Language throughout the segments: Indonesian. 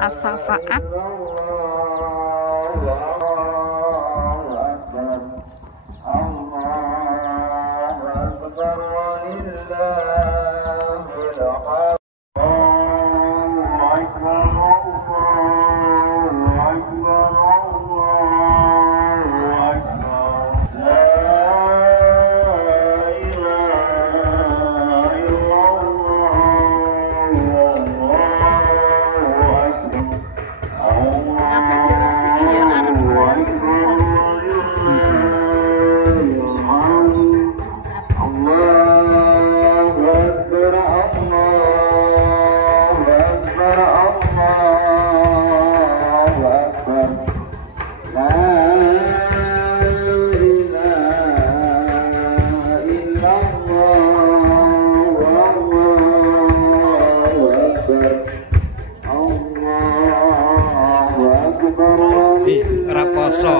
as-syafaat. Raposo.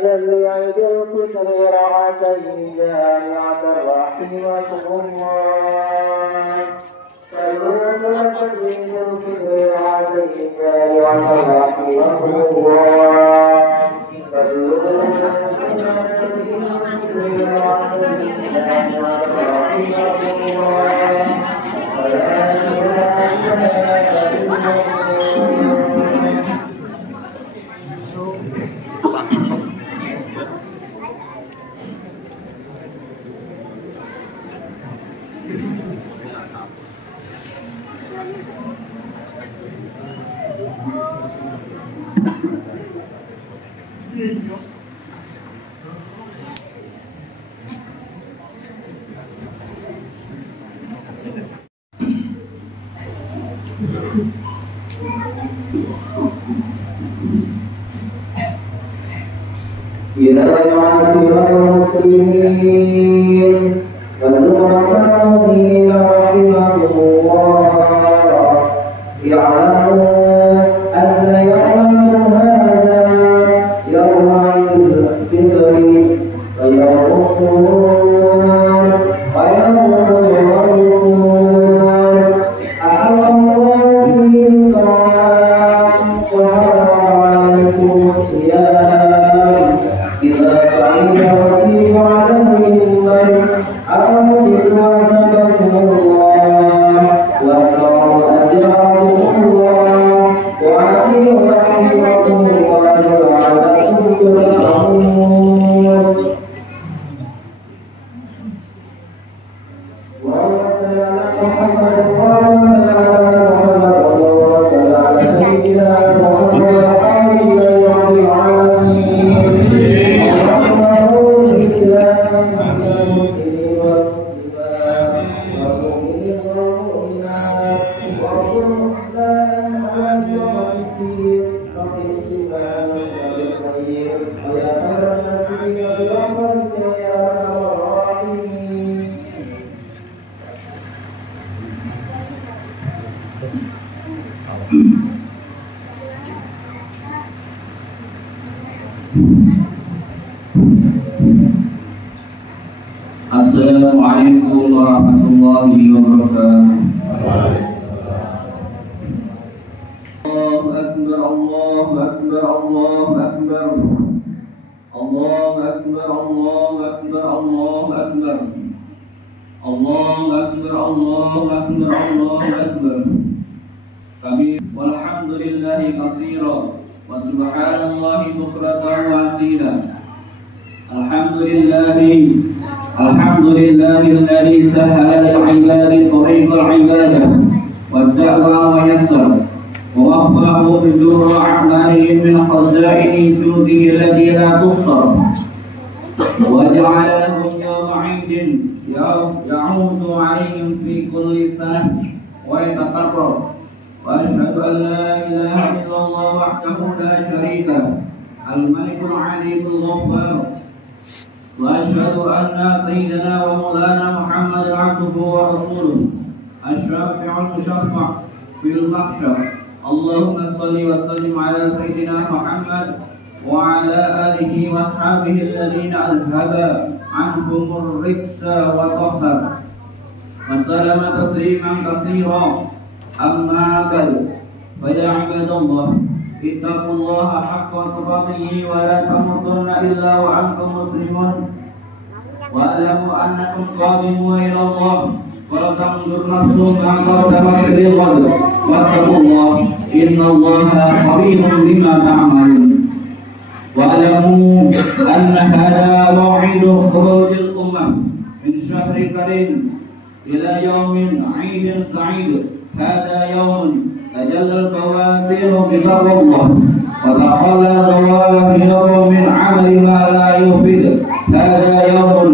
لعيد الفطر رعتين جامعة رحمكم الله. صلوا لعيد الفطر رعتين جامعة رحمكم الله. صلوا لعيد الفطر رعتين جامعة رحمكم الله. يا معاشر المسلمين والمؤمنين رحمكم الله، اعلموا أن يوم هذا يوم عيد الفطر ويوم السرور ويوم الغيور، أحل الله فيه الطعام وحرم عليكم الصيام. إذا سعيد وكيل عليهم أمسك وعدكم الله واذكروا أجركم الله وأتيوا رحمكم الله لعلكم ترحمون. اللهم صل على محمد اللهم صل على محمد اللهم صل على سيدنا محمد وعلى آله Assalamualaikum warahmatullahi wabarakatuh. Allahu Akbar, Allahu Akbar, Allahu Akbar. Allahu Akbar, Allahu Akbar, Allahu Akbar. Allahu Akbar, Allahu Akbar, Allahu Akbar. Kami walhamdulillahi katsira wa subhanallahi bukratan wa asila. Alhamdulillahi alladhi sahhala lil ibadi tariqal ibadah wad da'wa wa yassara wa waffaqahu bi dhurri a'malihim min khaza'ini judihi alladhi la tuhsar wa ja'ala lahum yawma 'idin ya'udu 'alayhim fi kulli sanah wa yataqarrab wa ashhadu an la ilaha illallah wahdahu la sharika lahu الملك العليم الغفار وأشهد أن سيدنا ومولانا محمد عبده ورسوله الشافع المشفع في المحشر اللهم صل وسلم على سيدنا محمد وعلى آله وأصحابه الذين أذهب عنهم الرجس وطهر وسلم تسليما كثيرا أما بعد فيا عباد الله اتقوا الله حق تقاته ولا تموتن إلا وأنتم مسلمون واعلموا أنكم قادمون إلى الله ولتنظر نفس ما قدمت لغد واتقوا الله إن الله خبير بما تعملون واعلموا أن هذا موعد خروج الأمة من شهر كريم إلى يوم عيد سعيد هذا يوم تجلى الكوافر بتقوى الله وتخلى ظواهر من عمل ما لا يفيد هذا يوم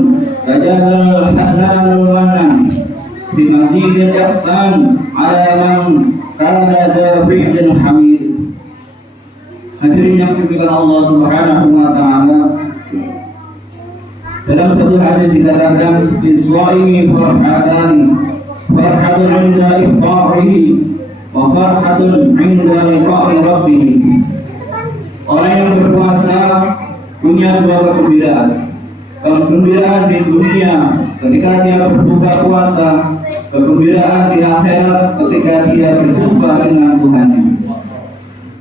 تجلى الحنان المنان بمزيد الإحسان على من كان ذا فعل حميد. Hadirin yang dimuliakan Allah Subhanahu wa taala, dalam satu hadis dikatakan biswaimi farhatan farhatun 'inda ifṭarihi wa farhatun 'inda liqa'i rabbih. Orang yang berpuasa punya dua kegembiraan. Kegembiraan di dunia ketika dia berbuka puasa, kegembiraan di akhirat ketika dia berjumpa dengan Tuhannya.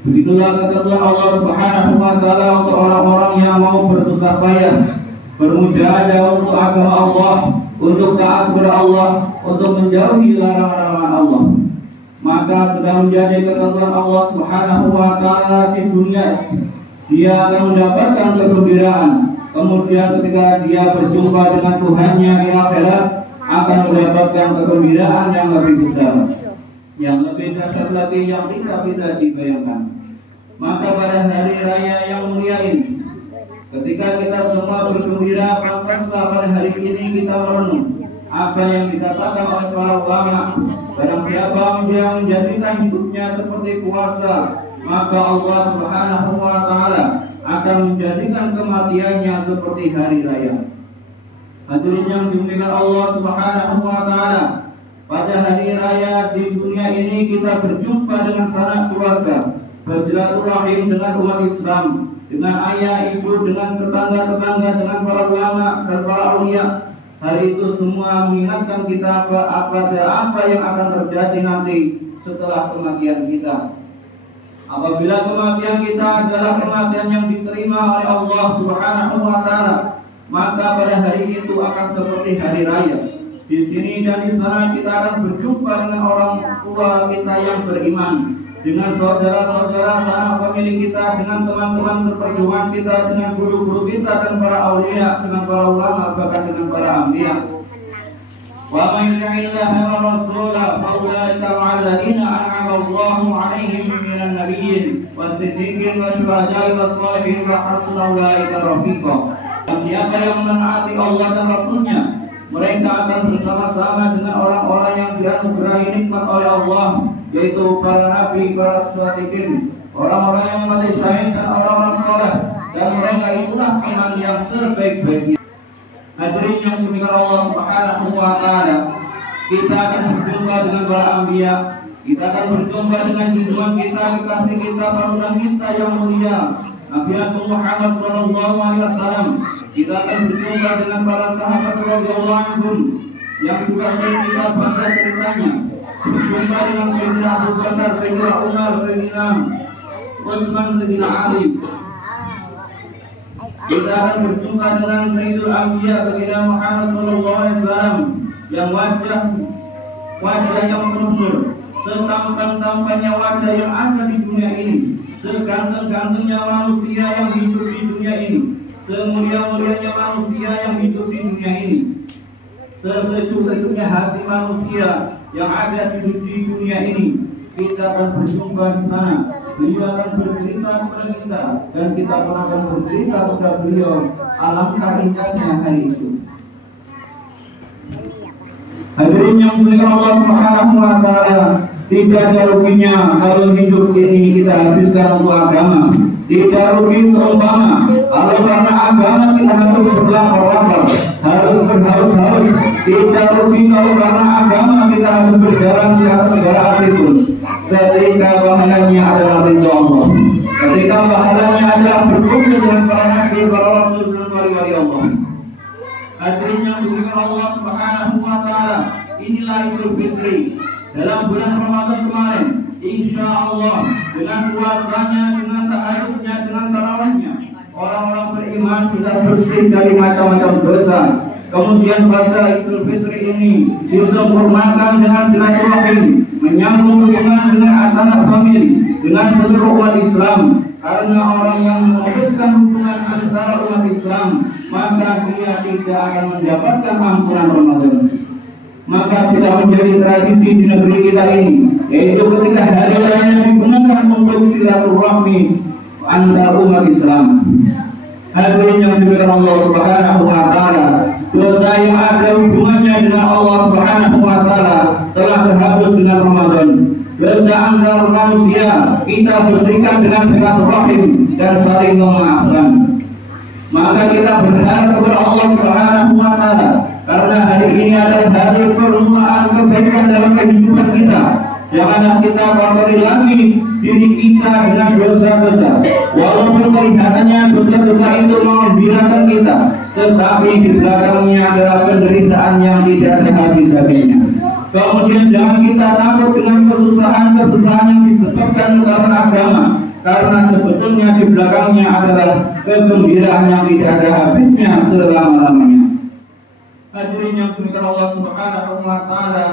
Begitulah ketentuan Allah Subhanahu wa taala untuk orang-orang yang mau bersusah payah, bermujahadah untuk agama Allah, untuk taat kepada Allah, untuk menjauhi larangan-larangan Allah. Maka sudah menjadi ketentuan Allah Subhanahu wa taala di dunia, dia akan mendapatkan kegembiraan. Kemudian ketika dia berjumpa dengan Tuhannya di akhirat akan mendapatkan kegembiraan yang lebih besar, yang lebih dahsyat lagi, yang tidak bisa dibayangkan. Maka pada hari raya yang mulia ini, ketika kita semua bergembira, pantaslah pada hari ini kita merenung apa yang dikatakan oleh para ulama. Barang siapa yang menjadikan hidupnya seperti puasa, maka Allah Subhanahu wa taala akan menjadikan kematiannya seperti hari raya. Hadirin yang dimuliakan Allah Subhanahu wa taala, pada hari raya di dunia ini kita berjumpa dengan sanak keluarga, bersilaturahim dengan umat Islam, dengan ayah, ibu, dengan tetangga-tetangga, dengan para ulama dan para aulia. Hari itu semua mengingatkan kita apa yang akan terjadi nanti setelah kematian kita. Apabila kematian kita adalah kematian yang diterima oleh Allah Subhanahu wa taala, maka pada hari itu akan seperti hari raya. Di sini dan di sana kita akan berjumpa dengan orang tua kita yang beriman, dengan saudara-saudara sanak famili kita, dengan teman-teman seperjuangan kita, dengan guru-guru kita dan para aulia, dengan para ulama, bahkan dengan para anbiya. Wa may yuti'illaha wa rasulahu fa ulaika ma'al ladzina an'ama Allahu 'alaihim minan nabiyyin was-siddiqin wasyuhada'i was-shalihin wa hasuna ulaika rafiqa. Siapa yang menaati Allah dan Rasulnya, mereka akan bersama-sama dengan orang-orang yang dianugerahi nikmat oleh Allah, yaitu para nabi, para shadiqin, orang-orang yang mati syahid dan orang-orang saleh, dan mereka itulah teman yang sebaik-baiknya. Hadirin yang dimuliakan Allah Subhanahu wa taala, kita akan berjumpa dengan para anbiya, kita akan berjumpa dengan junjungan kita, kekasih kita, panutan kita yang mulia, Nabi Muhammad sallallahu alaihi wasallam. Kita akan berjumpa dengan para sahabat radhiyallahu anhum yang juga sering kita baca ceritanya. Berjumpa dengan Sayyidina Abu Bakar, Sayyidina Umar, Sayyidina Utsman, Sayyidina Ali. Kita akan berjumpa dengan Sayyidul Anbiya, Sayyidina Muhammad sallallahu alaihi wasallam, yang wajah yang menunjur, setampan-tampannya wajah yang ada di dunia ini, seganteng-gantengnya manusia yang hidup di dunia ini, semulia-mulianya manusia yang hidup di dunia ini, sesejuk-sejuknya hati manusia yang ada di dunia ini. Kita akan berjumpa di sana. Beliau akan bercerita kepada kita, dan kita pun akan bercerita kepada beliau alangkah indahnya hari itu. Hadirin yang dimuliakan Allah Subhanahu wa taala, Tidak ada ruginya kalau hidup ini kita habiskan untuk agama. Tidak rugi seumpama kalau karena agama kita harus berlapar-lapar, harus berhaus-haus. Tidak rugi kalau karena agama kita harus berjalan di atas segala apapun. Ketika pahalanya adalah ridha Allah, ketika pahalanya adalah berkumpul dengan para nabi, para rasul dan wali-wali Allah. Hadirin yang dimuliakan Allah Subhanahu wa taala, inilah Idul Fitri. Dalam bulan Ramadan kemarin, insya Allah dengan puasanya, dengan tahajudnya, dengan tarawihnya, orang-orang beriman sudah bersih dari macam-macam dosa. Kemudian pada Idul Fitri ini disempurnakan dengan silaturahim, menyambung hubungan dengan asanak famili, dengan seluruh umat Islam. Karena orang yang memutuskan hubungan antara umat Islam, maka dia tidak akan mendapatkan ampunan Ramadan. Maka sudah menjadi tradisi di negeri kita ini, yaitu ketika hari raya digunakan untuk silaturahmi antar umat Islam. Hadirin yang dimuliakan Allah Subhanahu wa taala, dosa yang ada hubungannya dengan Allah Subhanahu wa taala telah terhapus dengan Ramadan. Dosa antar manusia kita bersihkan dengan silaturahim dan saling memaafkan. Maka kita berharap kepada Allah Subhanahu wa taala, karena hari ini adalah hari permulaan kebaikan dalam kehidupan kita. Janganlah kita kotori lagi diri kita dengan dosa-dosa. Walaupun kelihatannya dosa-dosa itu mengembirakan kita, tetapi di belakangnya adalah penderitaan yang tidak ada habis-habisnya. Kemudian jangan kita takut dengan kesusahan-kesusahan yang disebabkan karena agama, karena sebetulnya di belakangnya adalah kegembiraan yang tidak ada habisnya selama-lamanya. Hadirin yang dimuliakan Allah Subhanahu wa taala,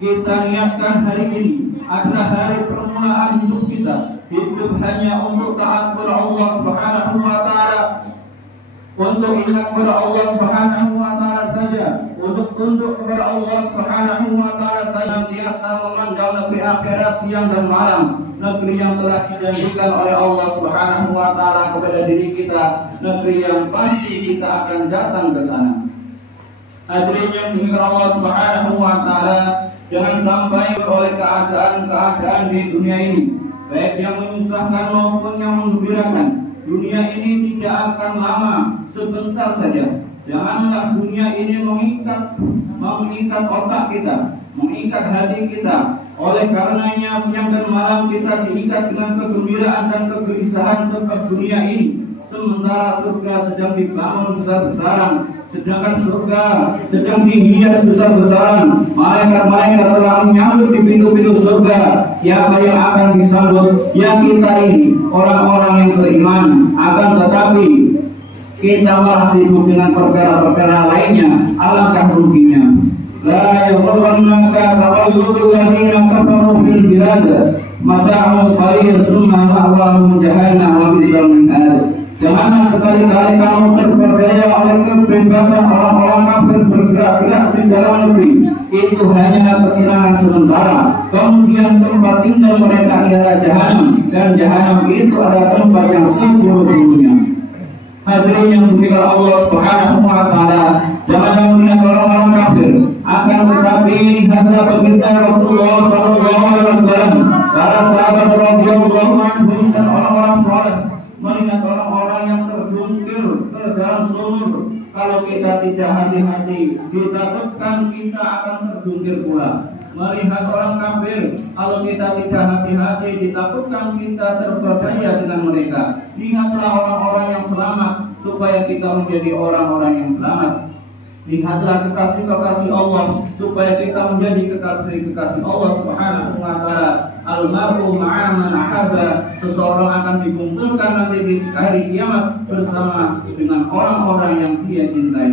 kita niatkan hari ini adalah hari permulaan hidup kita. Hidup hanya untuk taat kepada Allah Subhanahu wa taala, untuk ingat kepada Allah Subhanahu wa taala saja, untuk tunduk kepada Allah Subhanahu wa taala saja, biasa memandang negeri akhirat siang dan malam, negeri yang telah dijanjikan oleh Allah Subhanahu wa taala kepada diri kita, negeri yang pasti kita akan datang ke sana. Hadirin yang dimuliakan Allah Subhanahu wa taala, jangan sampai oleh keadaan-keadaan di dunia ini, baik yang menyusahkan maupun yang menggembirakan. Dunia ini tidak akan lama, sebentar saja. Janganlah dunia ini mengikat otak kita, mengikat hati kita. Oleh karenanya siang dan malam kita diikat dengan kegembiraan dan kegelisahan sebab dunia ini. Sementara surga sedang dibangun besar-besaran, sedangkan surga sedang dihias besar-besaran. Malaikat-malaikat telah menyambut di pintu-pintu surga. Siapa yang akan disambut? Ya kita ini, orang-orang yang beriman. Akan tetapi kita malah sibuk dengan perkara-perkara lainnya. Alangkah ruginya. La yaghrurannaka taqallubul ladzina kafaru fil bilad. Mata'un qalil tsumma ma'wahum jahannam wa bi'sal mihad. Janganlah sekali-kali kamu terperdaya oleh kebebasan orang-orang kafir bergerak-gerak di dalam negeri. Itu hanya kesenangan sementara. Kemudian tempat tinggal mereka ialah jahanam, dan jahanam itu adalah tempat yang seburuk-buruknya. Hadirin yang dimuliakan Allah Subhanahu wa taala, janganlah melihat orang-orang kafir, akan tetapi lihatlah baginda Rasulullah sallallahu alaihi wasallam, para sahabat radhiyallahu anhum dan orang-orang saleh, melihat orang-orang yang terjungkir ke dalam sumur. Kalau kita tidak hati-hati, ditakutkan kita akan terjungkir pula. Melihat orang kafir, kalau kita tidak hati-hati, ditakutkan kita terperdaya dengan mereka. Lihatlah orang-orang yang selamat, supaya kita menjadi orang-orang yang selamat. Lihatlah kekasih-kekasih Allah, supaya kita menjadi kekasih-kekasih Allah Subhanahu wa taala. Al-mar'u ma'a man ahabba, seseorang akan dikumpulkan nanti di hari kiamat bersama dengan orang-orang yang dia cintai.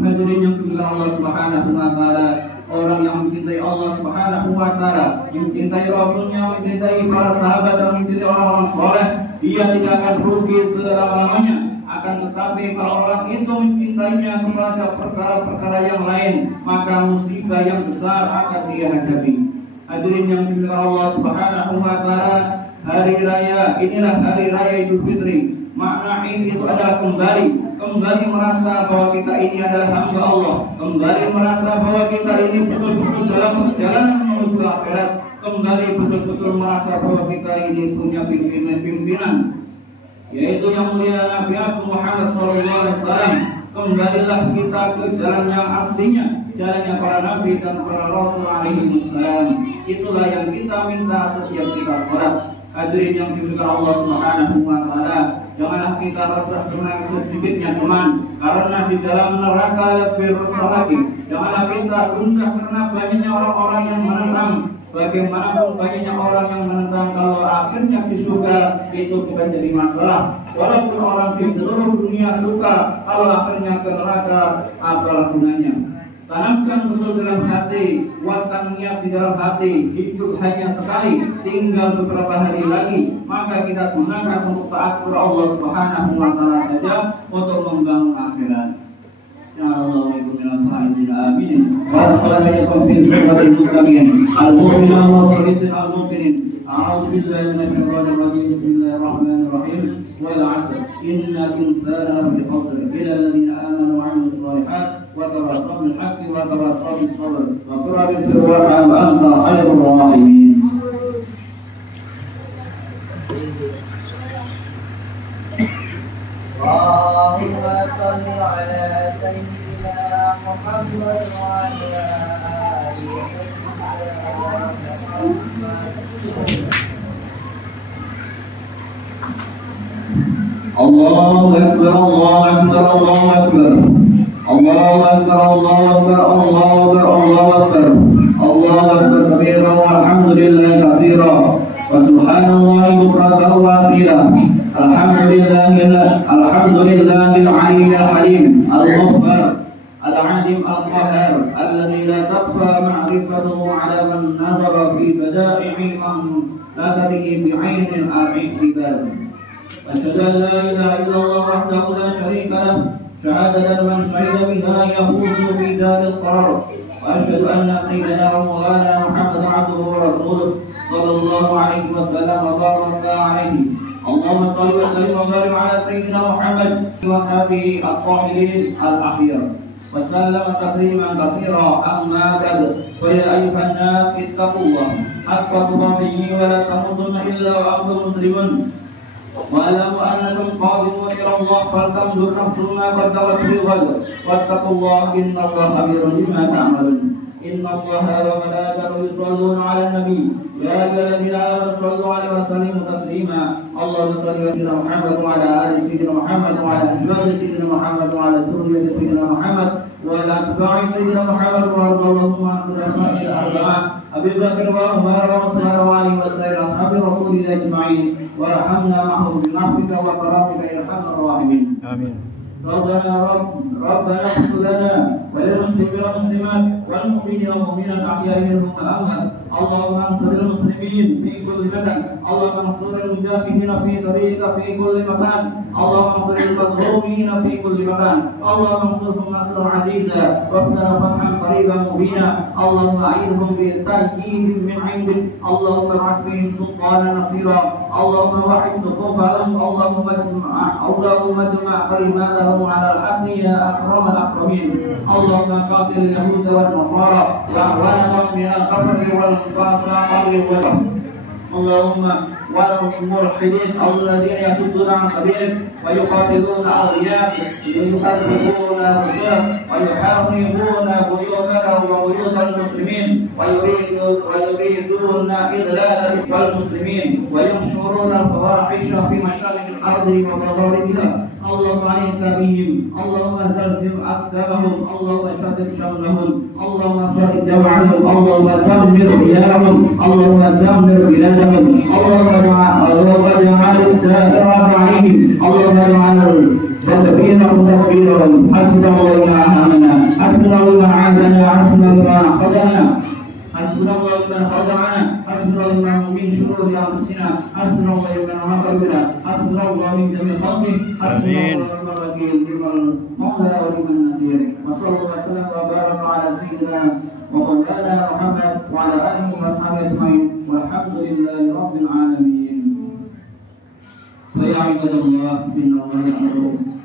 Hadirin yang dimuliakan Allah Subhanahu wa taala, orang yang mencintai Allah Subhanahu wa taala, mencintai Rasulnya, mencintai para sahabat dan mencintai orang-orang soleh, dia tidak akan rugi selama-lamanya. Akan tetapi kalau orang itu mencintainya kepada perkara-perkara yang lain, maka musibah yang besar akan dia hadapi. Hadirin yang dimuliakan Allah Subhanahu wa taala, hari raya inilah hari raya Idul Fitri. Makna ini itu adalah kembali merasa bahwa kita ini adalah hamba Allah, kembali merasa bahwa kita ini betul-betul dalam perjalanan menuju akhirat, kembali betul-betul merasa bahwa kita ini punya pimpinan, yaitu yang mulia Nabi Muhammad SAW. Kembalilah kita ke jalan yang aslinya, jalannya para nabi dan para rasul alaihi wassalam. Itulah yang kita minta setiap kita sholat. Hadirin yang dimuliakan Allah Subhanahu wa taala, janganlah kita pasrah dengan sedikitnya teman, karena di dalam neraka lebih rusak lagi. Janganlah kita gundah karena banyaknya orang-orang yang menentang. Bagaimanapun banyaknya orang yang menentang, kalau akhirnya di surga itu bukan jadi masalah. Walaupun orang di seluruh dunia suka, kalau akhirnya ke neraka, apalah gunanya? Tanamkan betul dalam hati, kuatkan niat di dalam hati. Hidup hanya sekali, tinggal beberapa hari lagi, maka kita gunakan untuk taat kepada Allah Subhanahu wa taala saja untuk membangun akhirat. Amin. Wassalamualaikum warahmatullahi wabarakatuh. Al-mu'minun wal mu'minin. A'udzu billahi minasyaitonir rajim. Bismillahirrahmanirrahim. Wal 'asr. Innal insana lafi khusr. Illa alladziina aamanu wa 'amilus shalihaat wa tawassaw bil haqqi wa tawassaw bis sabr. Wa qul rabbi wa anta khairur rahimin. Allahumma shalli ala sayyidina Muhammad wa ala alihi Allahu Akbar, Allahu Akbar, Allahu Akbar. Allahu Akbar, Allahu Akbar, Allahu Akbar, Allahu Akbar. Allahu Akbar kabiran walhamdulillahi katsiran wa subhanallahi bukratan wa asila. Alhamdulillahil aliyyil halim al-ghaffar al-'alim al-qahhar alladzi la takhfa ma'rifatuhu 'ala man nazara fi bada'ihi man la tadri bi 'ainil al-'ibad. Asyhadu an la ilaha illallah wahdahu la syarika lahu syahadatan man syahida biha yafuzu bi daril qarar. وأشهد أن سيدنا ومولانا محمد عبده ورسوله صلى الله عليه وسلم وبارك عليه. اللهم صل وسلم وبارك على سيدنا محمد وصحبه الطاهرين الأخيار وسلم تسليما كثيرا. أما بعد، فيا أيها الناس اتقوا الله حق تقاته ولا تموتن إلا وأنتم مسلمون. واعلموا أنكم قادمون إلى الله فلتنظر نفس ما قدمت للغد واتقوا الله إن الله خبير بما تعملون. إن الله وملائكته يصلون على النبي يا أيها الذين آمنوا صلوا عليه وسلموا تسليما. اللهم صل على سيدنا محمد وعلى آل سيدنا محمد وعلى أزواج سيدنا محمد وعلى ذرية سيدنا محمد وعلى أتباع سيدنا محمد وارض اللهم عن الخلفاء الأربعة أبي بكر وعمر وعثمان وعلي وسائر أصحاب رسول الله أجمعين وارحمنا معهم بنعمتك وكرامتك يا أرحم الراحمين. آمين. ربنا اغفر لنا وللمسلمين والمسلمات والمؤمنين والمؤمنات الأحياء منهم والأموات. اللهم انصر المسلمين في كل مكان. اللهم انصر المجاهدين في سبيلك في كل مكان. اللهم انصر المظلومين في كل مكان. اللهم انصرهم نصرا عزيزا وافتح فتحا قريبا مبينا. اللهم اعيذهم بتأييد من عندك. اللهم ابعث فيهم سلطانا نصيرا. اللهم وحد صفوفهم. اللهم اجمع كلماتهم على الحق يا اكرم الاكرمين. اللهم قاتل اليهود والنصارى واعوانهم من الكفر والفسق. اللهم والملحدين الذين يصدون عن سبيلك ويقاتلون أولياءك ويحرقون رسلك ويحرمون بيوتك وبيوت المسلمين ويريدون إضلال المسلمين وينشرون الفواحش في مشارق الأرض ومغاربها. اللهم عليك بهم. اللهم زلزل أقدامهم. اللهم شدد شملهم. اللهم فرد جمعهم. اللهم دمر ديارهم. اللهم دمر بلادهم. اللهم اجعل الدائرة عليهم. اللهم اجعل تدبيرهم تدبيرهم. حسبنا الله وما حسبنا الله وما عادنا. حسبنا الله وما خذلنا. حسبنا الله وما خدعنا. حسبنا الله من شرور انفسنا. حسبنا الله وما قلبنا. حسبنا الله من جميع خلقه. حسبنا الله ونعم الوكيل نعم المولى ونعم النصير. وصلى الله وسلم وبارك على سيدنا ومولانا محمد وعلى اله واصحابه اجمعين والحمد لله رب العالمين. فيا عباد الله ان الله يامر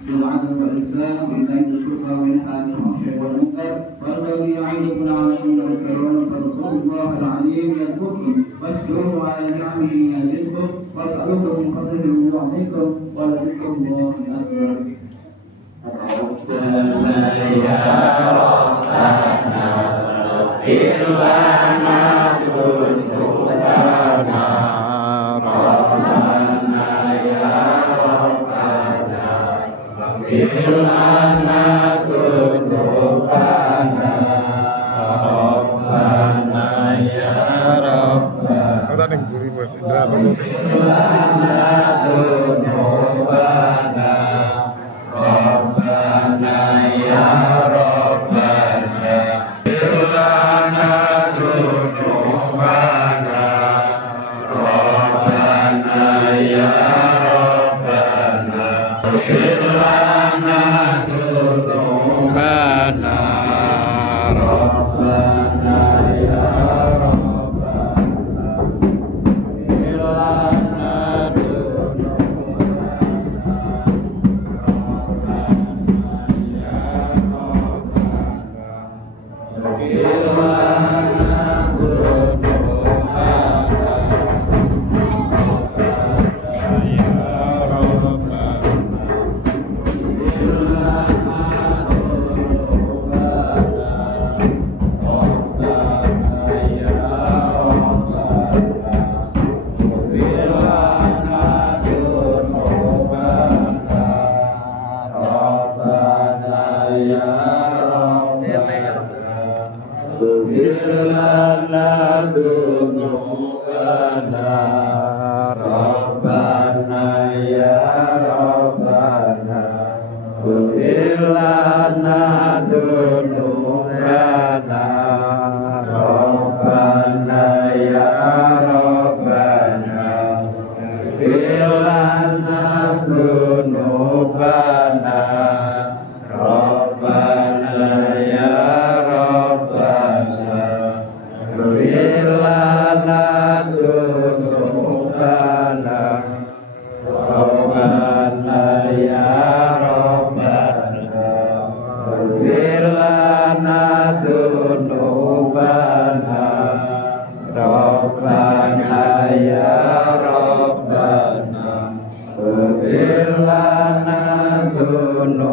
بالعدل والإسلام وإيتاء ذي القربى وينهى عن الفحشاء والمنكر والذي يعظكم لعلكم تذكرون فاذكروا الله العليم يذكركم واشكروه على نعمه يزدكم واسألوه من فضله يعطيكم ولذكر الله أكبر. ربنا يا ربنا اغفر لنا ذنوبنا ربنا يا ربنا اغفر لنا ذنوبنا ربنا يا ربنا Kata ning guri buat Indra apa sih? lana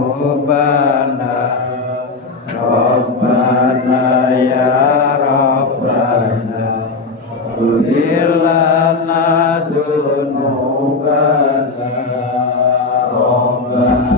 ذنوبنا ربنا يا ربنا اغفر لنا ذنوبنا ربنا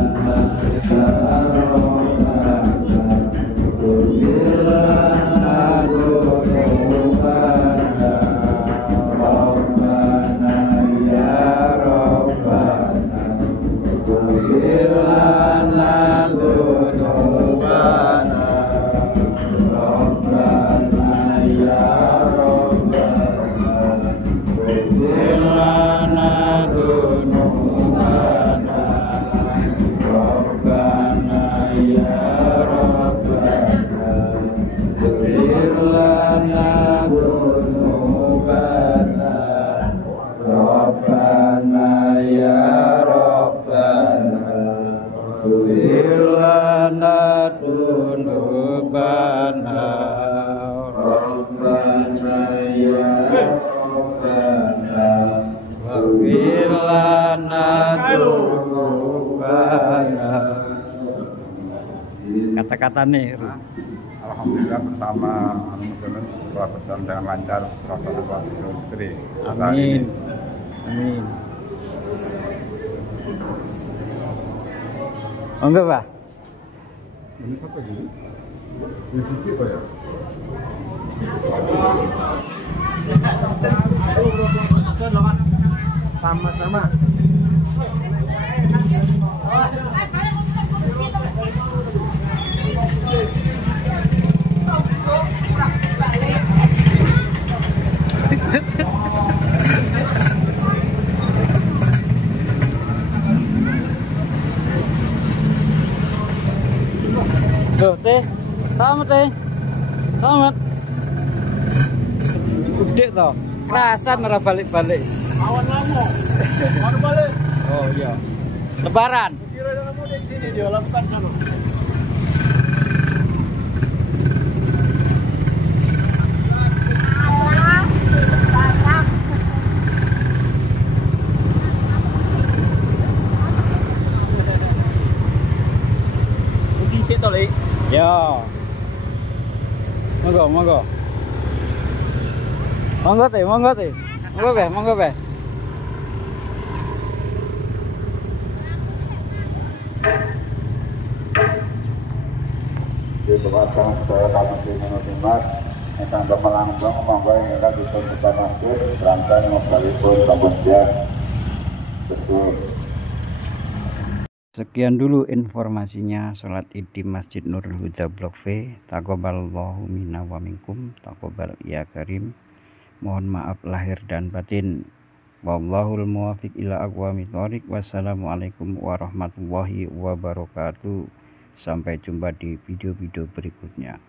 يا ربنا اغفر لنا ذنوبنا ربنا يا ربنا اغفر لنا Kata-kata nih. Alhamdulillah bersama teman-teman telah berjalan dengan lancar proses Idul Fitri. Amin. Amin. Oh, enggak, Pak? Ini siapa gini? Ini Cici Pak ya? Sama-sama. Tuh, Teh. Selamat, Teh. Selamat. Gede toh. Kerasan ora balik-balik. Awan lamu. Baru balik. Oh iya. Lebaran. Kira Ya. Monggo, monggo. Monggo teh, monggo teh. Monggo be, monggo be. Di tempatkan saya kami di Mas, yang melangsung monggo yang akan ditunjukkan masjid, rangkaian membalipun kemudian betul. Sekian dulu informasinya sholat id di Masjid Nurul Huda Blok V. Taqabbalallahu minna wa minkum. Taqabbal ya karim. Mohon maaf lahir dan batin. Wallahul muwafiq ila aqwamit thoriq. Wassalamualaikum warahmatullahi wabarakatuh. Sampai jumpa di video-video berikutnya.